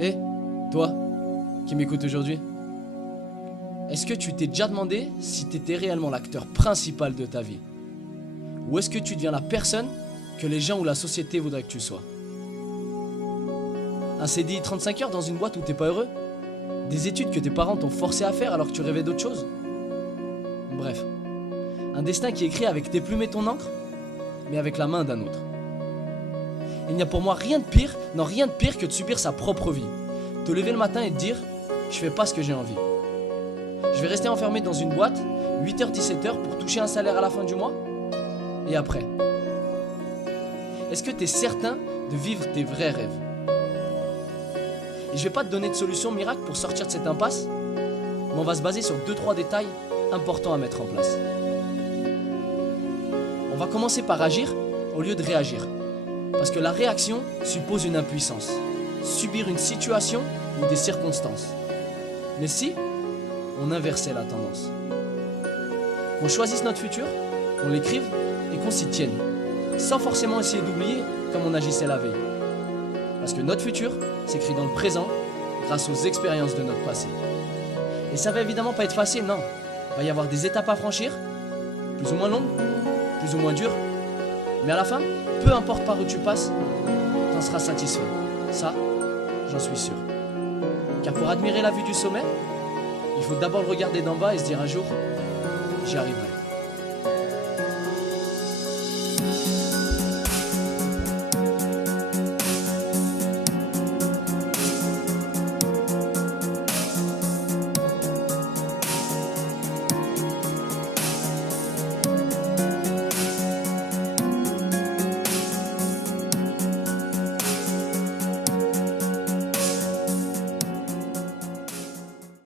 Hé, toi, qui m'écoutes aujourd'hui, est-ce que tu t'es déjà demandé si tu étais réellement l'acteur principal de ta vie? Ou est-ce que tu deviens la personne que les gens ou la société voudraient que tu sois? Un CDI 35 heures dans une boîte où t'es pas heureux? Des études que tes parents t'ont forcé à faire alors que tu rêvais d'autre chose? Bref, un destin qui est écrit avec tes plumes et ton encre, mais avec la main d'un autre. Il n'y a pour moi rien de pire, non rien de pire que de subir sa propre vie. Te lever le matin et te dire, je fais pas ce que j'ai envie. Je vais rester enfermé dans une boîte, 8h-17h pour toucher un salaire à la fin du mois? Et après? Est-ce que tu es certain de vivre tes vrais rêves? Et je vais pas te donner de solution miracle pour sortir de cette impasse, mais on va se baser sur 2-3 détails importants à mettre en place. On va commencer par agir au lieu de réagir. Parce que la réaction suppose une impuissance. Subir une situation ou des circonstances. Mais si on inversait la tendance, qu'on choisisse notre futur, qu'on l'écrive et qu'on s'y tienne, sans forcément essayer d'oublier comme on agissait la veille. Parce que notre futur s'écrit dans le présent grâce aux expériences de notre passé. Et ça va évidemment pas être facile, non. Il va y avoir des étapes à franchir, plus ou moins longues, plus ou moins dures, mais à la fin, peu importe par où tu passes, t'en seras satisfait. Ça, j'en suis sûr. Car pour admirer la vue du sommet, il faut d'abord le regarder d'en bas et se dire un jour, j'y arriverai.